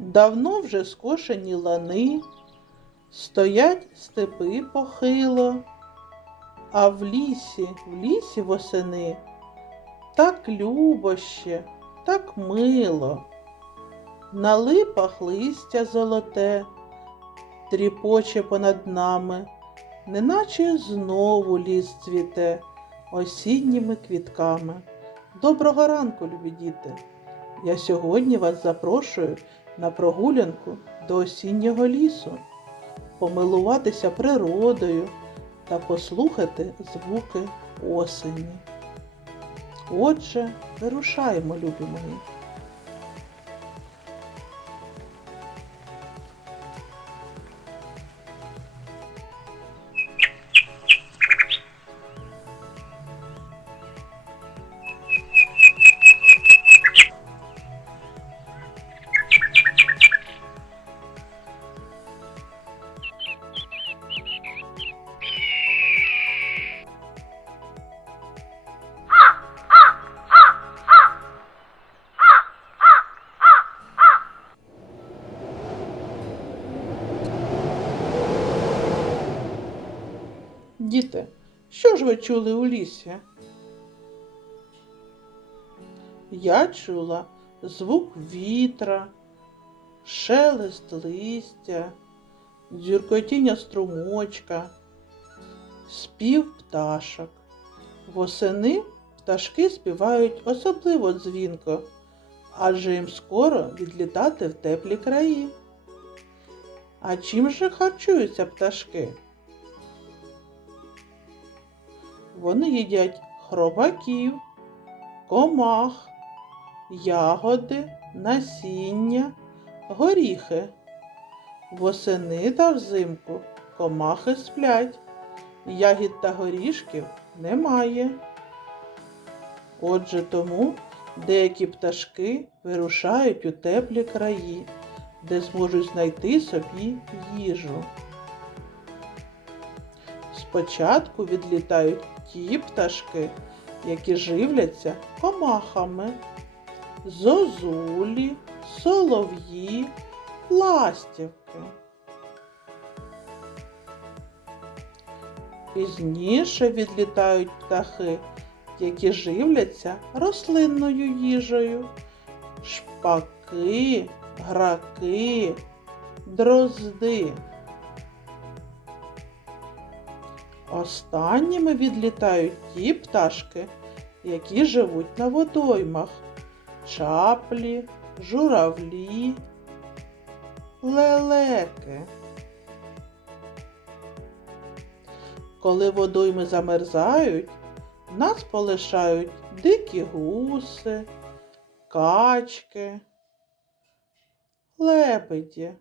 Давно вже скошені лани, стоять степи похило, а в лісі, в лісі восени так любо ще, так мило. На липах листя золоте, тріпоче понад нами, неначе знову ліс цвіте осінніми квітками. Доброго ранку, любі діти! Я сьогодні вас запрошую на прогулянку до осіннього лісу, помилуватися природою та послухати звуки осені. Отже, вирушаємо, любі мої. Діти, що ж ви чули у лісі? Я чула звук вітра, шелест листя, дзюркотіння струмочка, спів пташок. Восени пташки співають особливо дзвінко, адже їм скоро відлітати в теплі краї. А чим же харчуються пташки? Вони їдять хробаків, комах, ягоди, насіння, горіхи. Восени та взимку комахи сплять, ягід та горішків немає. Отже тому деякі пташки вирушають у теплі краї, де зможуть знайти собі їжу. Спочатку відлітають ті пташки, які живляться комахами, зозулі, солов'ї, ластівки. Пізніше відлітають птахи, які живляться рослинною їжею, шпаки, граки, дрозди. Останніми відлітають ті пташки, які живуть на водоймах, чаплі, журавлі, лелеки. Коли водойми замерзають, нас полишають дикі гуси, качки, лебеді.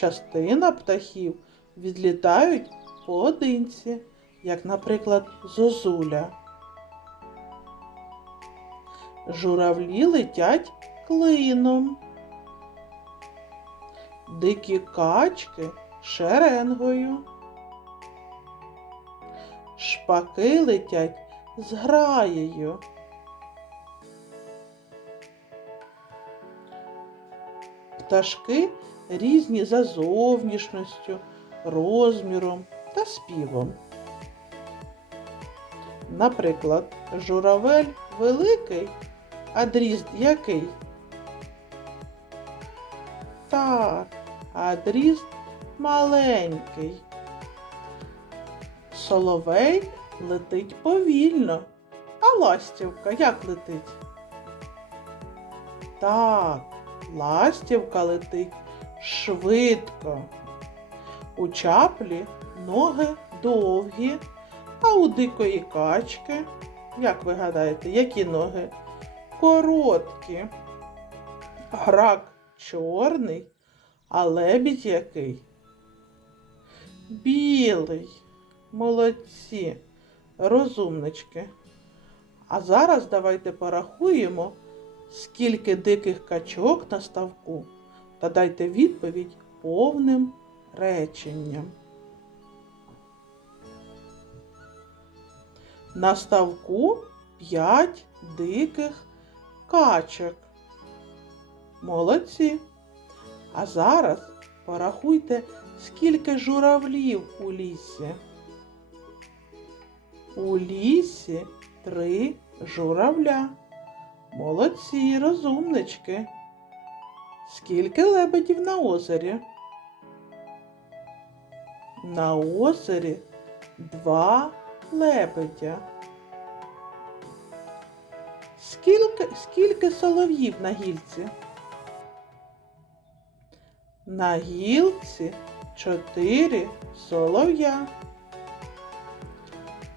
Частина птахів відлітають поодинці, як, наприклад, зозуля. Журавлі летять клином. Дикі качки шеренгою. Шпаки летять з граєю. Пташки різні за зовнішністю, розміром та співом. Наприклад, журавель великий, а дрізд який? Так, а дрізд маленький. Соловей летить повільно, а ластівка як летить? Так, ластівка летить швидко. У чаплі ноги довгі, а у дикої качки, як ви гадаєте, які ноги? Короткі. Грак чорний, а лебідь який? Білий. Молодці, розумнички. А зараз давайте порахуємо, скільки диких качок на ставку, та дайте відповідь повним реченням. На ставку п'ять диких качок. Молодці. А зараз порахуйте, скільки журавлів у лісі. У лісі три журавля. Молодці, розумнички. Скільки лебедів на озері? На озері два лебедя. Скільки, скільки солов'їв на гільці? На гілці чотири солов'я.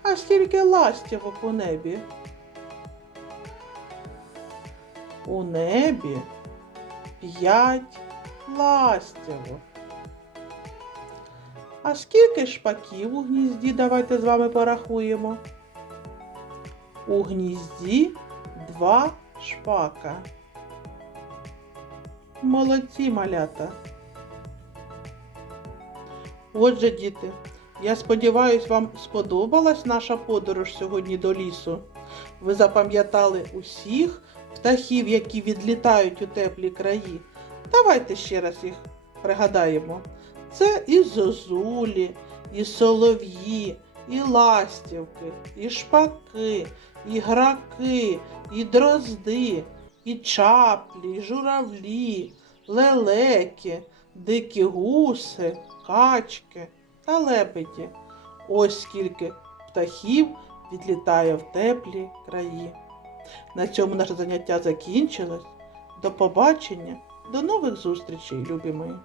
А скільки ластівок у небі? У небі п'ять ластівок. А скільки шпаків у гнізді? Давайте з вами порахуємо. У гнізді два шпака. Молодці малята. Отже, діти, я сподіваюся, вам сподобалась наша подорож сьогодні до лісу. Ви запам'ятали усіх птахів, які відлітають у теплі краї. Давайте ще раз їх пригадаємо. Це і зозулі, і солов'ї, і ластівки, і шпаки, і граки, і дрозди, і чаплі, і журавлі, лелеки, дикі гуси, качки та лебеді. Ось скільки птахів відлітає в теплі краї. На цьому наше заняття закінчилось. До побачення, до нових зустрічей, любі мої!